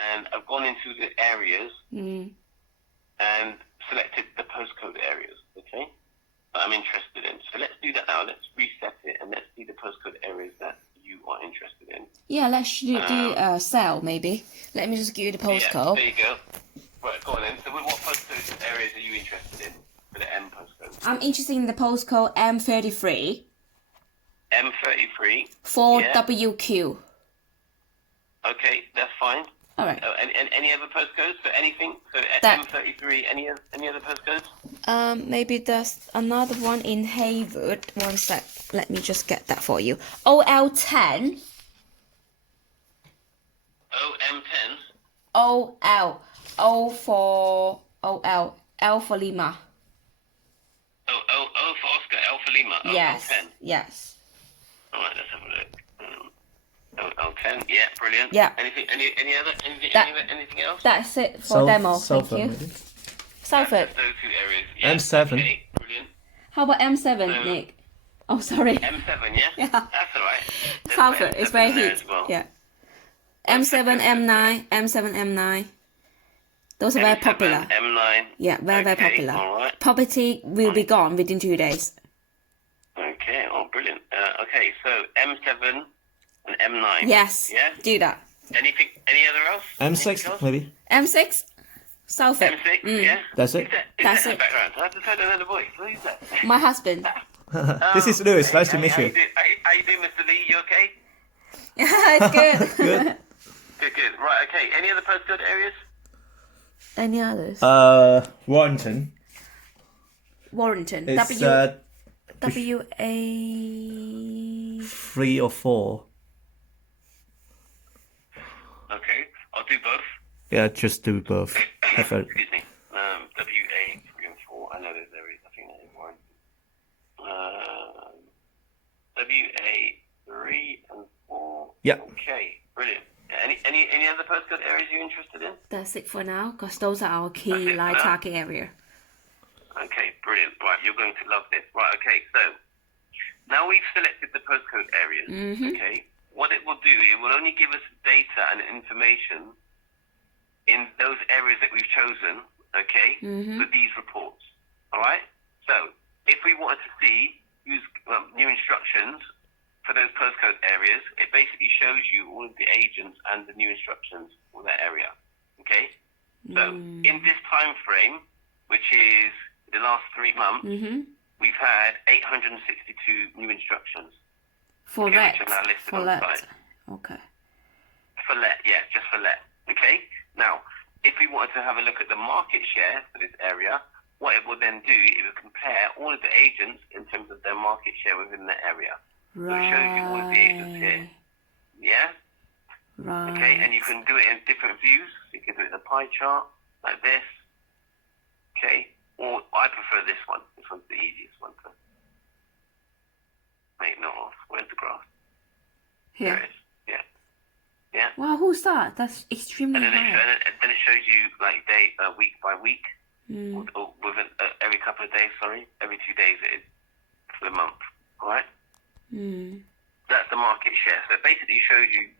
and I've gone into the areas and selected the postcode areas, okay, that I'm interested in. So let's do that now. Let's reset it and let's see the postcode areas that you are interested in. Yeah, let's do cell maybe. Let me just give you the postcode. Yeah, there you go. Right, go on then. So what postcode areas are you interested in for the M postcode? I'm interested in the postcode M33. M33. 4WQ. Okay, that's fine. All right. And any other postcodes? So anything? So M33, any other postcodes? Maybe there's another one in Haywood. One sec. Let me just get that for you. OL10. OM10? OL. O for OL. L for Lima. O for Oscar, L for Lima. Yes. OL10. Yes. All right, let's have a look. OL10, yeah, brilliant. Yeah. Anything else? That's it for demo. Salford, Thank you. maybe. Salford. Those two areas. Yeah. M7. Okay, brilliant. How about M7, Nick? Oh, sorry. M7, yeah? Yeah. That's all right. Salford is very there hit. as well. Yeah. M7, M9, M7, M9. Those are very popular. M9. Yeah, very popular. All right. Property will be gone within 2 days. Okay, oh, brilliant. Okay, so M7 and M9. Yes. Yeah? Do that. Any other else? Anything else? M6, maybe. M6, Salford. M6, yeah? That's it. That's that in it. the background? I have to tell another voice. Who is that? My husband. This is Lewis. Nice to meet How you. How you doing, Mr. Lee? You okay? It's good. Good. Good. Right, okay. Any other postcode areas? Any others? Warrington. Warrington. It's WA. 3 or 4. Okay, I'll do both. Yeah, just do both. Excuse me. WA 3 and 4. I know those areas. I think that is one. WA 3 and 4. Yeah. Okay, brilliant. Any other postcode areas you're interested in? That's it for now, because those are our That's key it for now? target area. Okay, brilliant. Right, you're going to love this. Right, okay, so now we've selected the postcode areas. Okay, what it will do, it will only give us data and information in those areas that we've chosen, okay, for these reports. All right? So if we wanted to see new instructions for those postcode areas, it basically shows you all of the agents and the new instructions for that area. Okay? So in this time frame, which is the last 3 months, we've had 862 new instructions. For Okay, let. which are now listed For on the let. site. Okay. For let, yeah, just for let. Okay? Now, if we wanted to have a look at the market share for this area, what it will then do, it will compare all of the agents in terms of their market share within that area. So it shows you all of the agents here. Yeah? Right. Okay, and you can do it in different views. You can do it in a pie chart, like this. Okay, or I prefer this one. This one's the easiest one to make note of. Where's the graph? There Here. it is. Yeah. Yeah. Wow, who's that? That's extremely And then high. then it shows you like week by week, or within every couple of days. Sorry, every 2 days it is for the month. All right. That's the market share. So it basically shows you,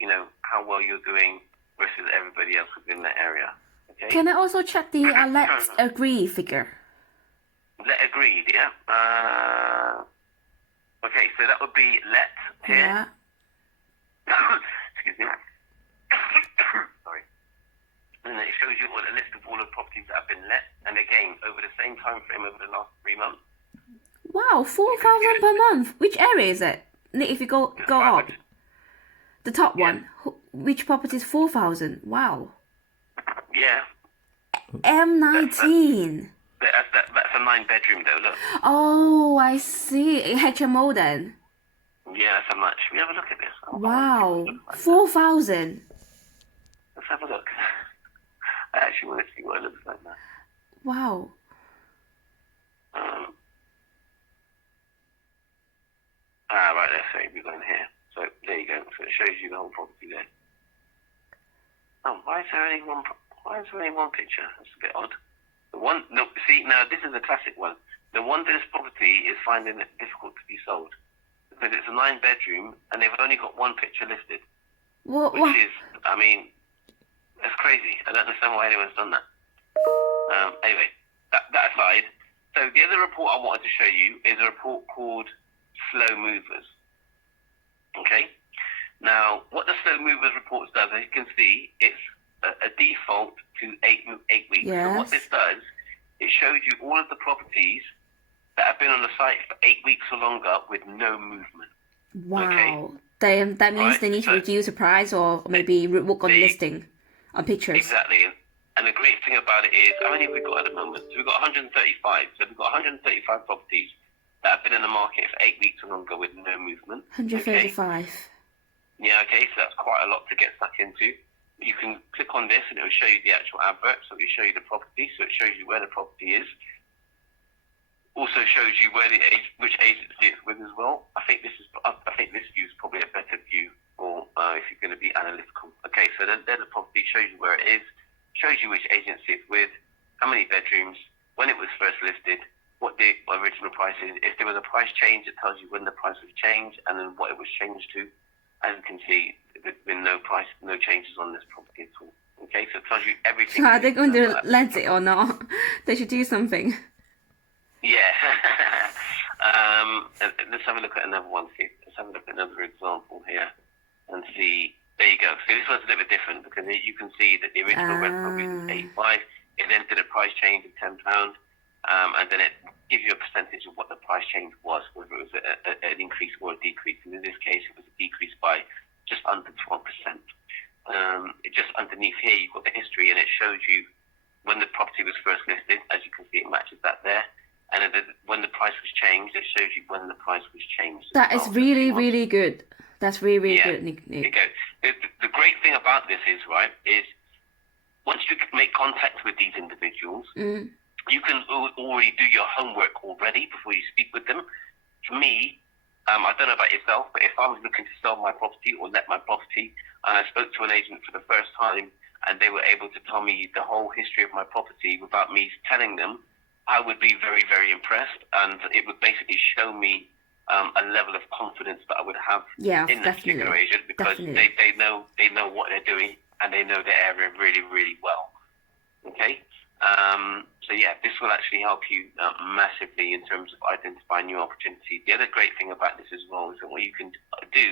how well you're doing versus everybody else within that area. Okay. Can I also check the let's agree figure? Let agreed, yeah. Okay, so that would be let here. Yeah. Excuse me. Sorry. And then it shows you a list of all the properties that have been let, and again over the same time frame over the last 3 months. Wow, 4,000 per month. Which area is it? If you go up, the top one. Which property is 4,000? Wow. Yeah. M19. That's a 9-bedroom though. Look. Oh, I see. HMO then. Yeah, that's a much. We have a look at this. Wow, 4,000. Let's have a look. I actually want to see what it looks like now. Wow. Right, let's say we're going here. So there you go. So it shows you the whole property there. Oh, why is there only one picture? That's a bit odd. See, now this is a classic one. The one to this property is finding it difficult to be sold because it's a 9-bedroom and they've only got one picture listed. What? Which is, I mean, that's crazy. I don't understand why anyone's done that. Anyway, that aside, so the other report I wanted to show you is a report called Slow Movers. Okay? Now, what the Slow Movers report does, as you can see, it's a default to 8 weeks. Yes. So what this does, it shows you all of the properties that have been on the site for 8 weeks or longer with no movement. Wow. Okay? That means they need to reduce the price or maybe work on listing, on pictures. Exactly. And the great thing about it is, how many have we got at the moment? So we've got 135. So we've got 135 properties that have been in the market for 8 weeks or longer with no movement. 135. Okay? Yeah, okay, so that's quite a lot to get stuck into. You can click on this and it will show you the actual advert, so it will show you the property, so it shows you where the property is. Also shows you where which agency it's with as well. I think this view is probably a better view for if you're going to be analytical. Okay, so there's the property, it shows you where it is, shows you which agency it's with, how many bedrooms, when it was first listed, what the original price is. If there was a price change, it tells you when the price was changed and then what it was changed to. As you can see, there's been no changes on this property at all. Okay, so it tells you everything. So are they going to let it or not? They should do something. Yeah. Let's have a look at another one. Let's have a look at another example here and see. There you go. So this one's a little bit different because you can see that the original rent probably was 85. It then did a price change of £10, and then it gives you a percentage of what the price change was, whether it was an increase or a decrease. And in this case, it was a decrease by just under 12%. Just underneath here, you've got the history, and it shows you when the property was first listed. As you can see, it matches that there. And then when the price was changed, it shows you when the price was changed. That is really, really good. That's really, really good, Nick. There you go. The great thing about this is, right, is once you make contact with these individuals, you can already do your homework already before you speak with them. For me, I don't know about yourself, but if I was looking to sell my property or let my property, and I spoke to an agent for the first time, and they were able to tell me the whole history of my property without me telling them, I would be very, very impressed, and it would basically show me a level of confidence that I would have in that particular agent because they know what they're doing and they know the area really, really well. Okay? So yeah, this will actually help you massively in terms of identifying new opportunities. The other great thing about this as well is that what you can do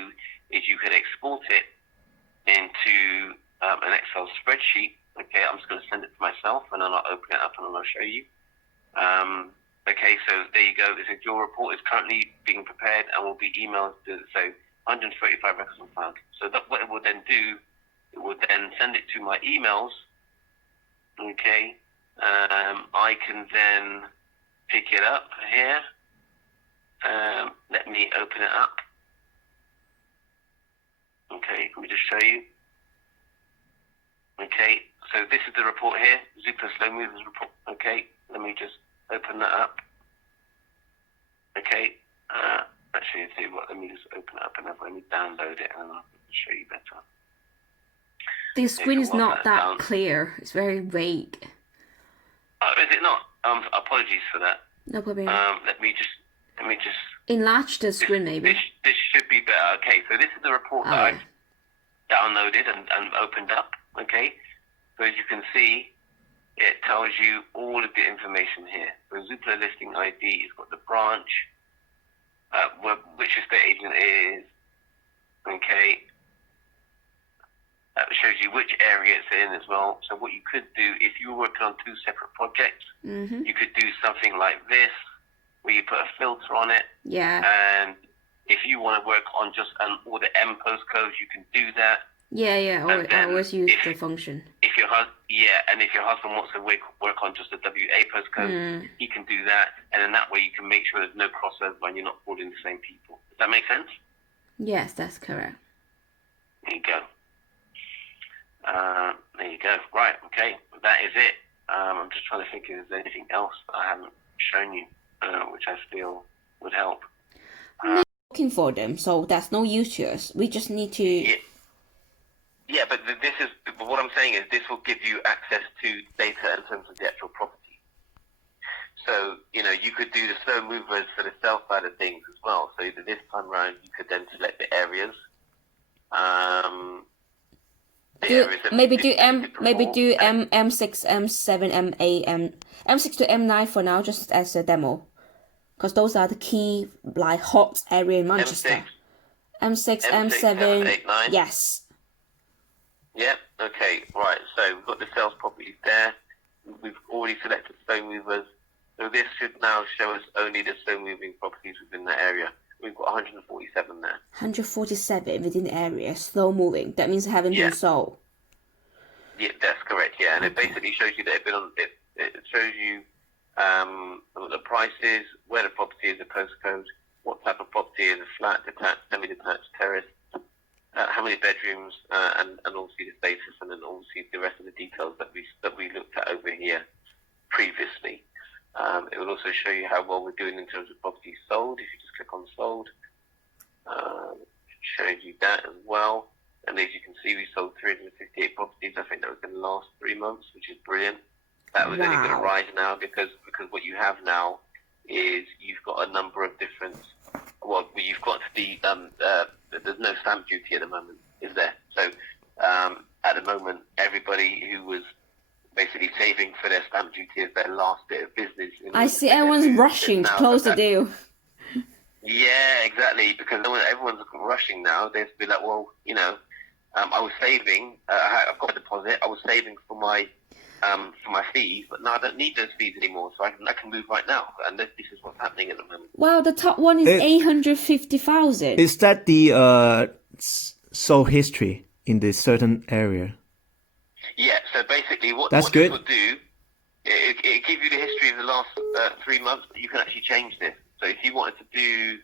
is you can export it into an Excel spreadsheet. Okay, I'm just going to send it to myself and then I'll open it up and then I'll show you. Okay, so there you go. It says your report is currently being prepared and will be emailed to, so 135 records are found. So that what it will then do, it will then send it to my emails. Okay, I can then pick it up here. Let me open it up. Okay, let me just show you. Okay, so this is the report here, Zoopla Slow Movers report. Okay, let me just open that up. Okay, actually, I'll tell you what, let me just open it up and let me download it and I'll show you better. The screen is not that clear. It's very vague. Is it not? Apologies for that. No problem. Let me just enlarge the screen, maybe. This should be better. Okay, so this is the report that I've downloaded and opened up. Okay, so as you can see, it tells you all of the information here. So Zoopla listing ID, it's got the branch, which estate agent it is. Okay. Shows you which area it's in as well. So what you could do, if you were working on two separate projects, you could do something like this, where you put a filter on it. Yeah. And if you want to work on just all the M postcodes, you can do that. Yeah. I always use the function. If your husband wants to work on just the WA postcode, he can do that. And then that way you can make sure there's no crossover and you're not calling the same people. Does that make sense? Yes, that's correct. There you go. There you go. Right, okay. That is it. I'm just trying to think if there's anything else that I haven't shown you, which I feel would help. Looking for them, so that's no use to us. We just need to... Yeah, but what I'm saying is this will give you access to data in terms of the actual property. So, you could do the slow movers for the sell side of things as well. So this time around, you could then select the areas. Maybe do M6, M7, M8, M6 to M9 for now, just as a demo, because those are the key like hot area in Manchester. M6, M7, 8, 9. yes. Yep. Okay. Right. So we've got the sales properties there. We've already selected stone movers. So this should now show us only the stone moving properties within that area. We've got 147 there. 147 within the area, slow moving. That means it haven't been sold. Yeah, that's correct. Yeah, and it basically shows you that it shows you what the price is, where the property is, the postcode, what type of property is, a flat, detached, semi-detached, terrace, how many bedrooms, and obviously the status, and then obviously the rest of the details that we looked at over here previously. It will also show you how well we're doing in terms of properties sold. If you just click on sold, it shows you that as well. And as you can see, we sold 358 properties. I think that was going to last 3 months, which is brilliant. That was only going to rise now because what you have now is you've got a number of different. Well, you've got the there's no stamp duty at the moment, is there? So at the moment, everybody who was basically saving for their stamp duty as their last bit of business. I see everyone's rushing to close the deal. Yeah, exactly. Because everyone's rushing now. They've been like, well, I was saving. I've got a deposit. I was saving for my fees, but now I don't need those fees anymore. So I can move right now. And this is what's happening at the moment. Wow, the top one is 850,000. Is that the sold history in this certain area? Yeah. So basically, what this will do, it gives you the history of the last 3 months, but you can actually change this. So if you wanted to do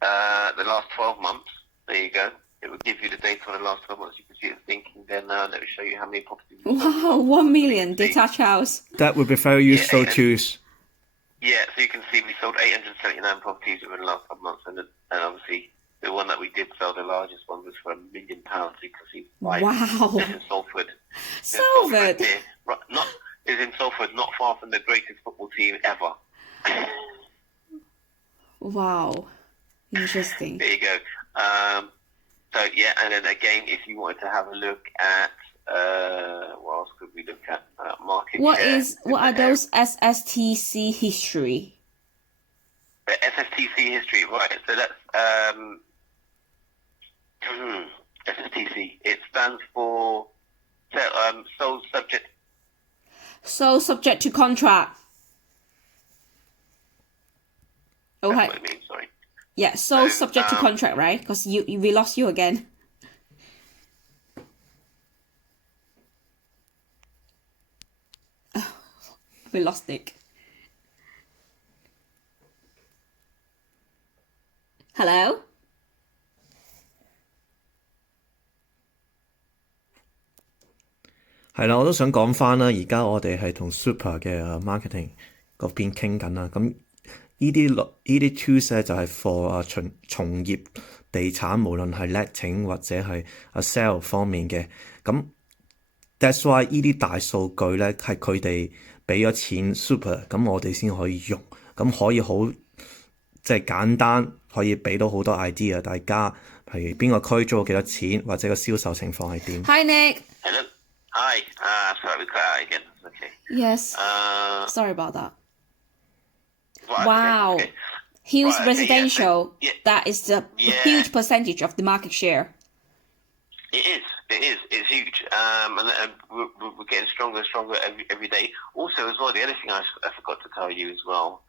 the last 12 months, there you go. It would give you the data for the last 12 months. You can see it's thinking. Then let me show you how many properties. Wow, 1 million detached house. That would be very useful to choose. Yeah, so you can see we sold 879 properties within the last 12 months, and obviously the one that we did sell, the largest one, was for £1 million. So you can see. Wow. It's in Salford. Salford. It's in Salford, not far from the greatest football team ever. Wow, interesting. There you go. So yeah, and then again, if you wanted to have a look at what else could we look at? Market share. What are those SSTC history? The SSTC history, right? So that's SSTC. It stands for sold subject. Sold subject to contract. Okay. That's what it means, sorry. Yeah, so subject to contract, right? Because we lost you again. Oh, we lost Nick. Hello?係啦，我都想講翻啦。而家我哋係同 Zoopla 嘅marketing 嗰邊傾緊啦。咁呢啲 tools 咧就係 for 從業地產，無論係 letting 或者係sell 方面嘅。咁 that's why 呢啲大數據咧係佢哋俾咗錢 Zoopla， 咁我哋先可以用。咁可以好即係簡單，可以俾到好多 idea 大家，譬如邊個區租咗幾多錢，或者個銷售情況係點。Hi Nick. Hello. Hi. Sorry, we cut out again. Okay. Yes. Sorry about that. Right, wow. Okay. Huge Right, residential. Yeah. That is the huge percentage of the market share. It is. It's huge. And we're getting stronger and stronger every day. Also, as well, the other thing I forgot to tell you as well